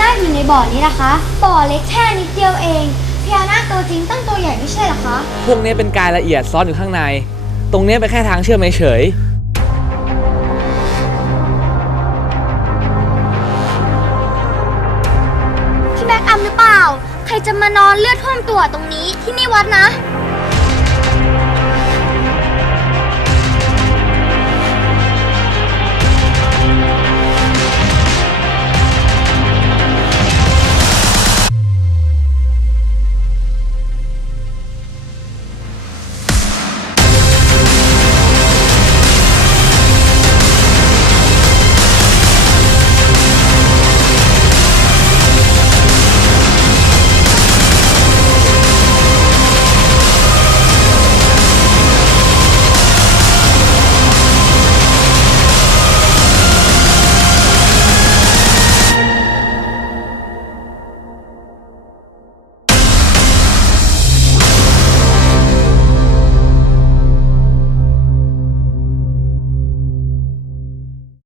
น่าอยู่ในบ่อนี้นะคะ บ่อเล็กแค่นิดเดียวเองพญานาคตัวจริงตั้งตัวใหญ่ไม่ใช่เหรอคะ พวกนี้เป็นกายละเอียดซ้อนอยู่ข้างใน ตรงนี้เป็นแค่ทางเชื่อมเฉยพี่แม็กอัมหรือเปล่า ใครจะมานอนเลือดท่วมตัวตรงนี้ที่นี่วัดนะ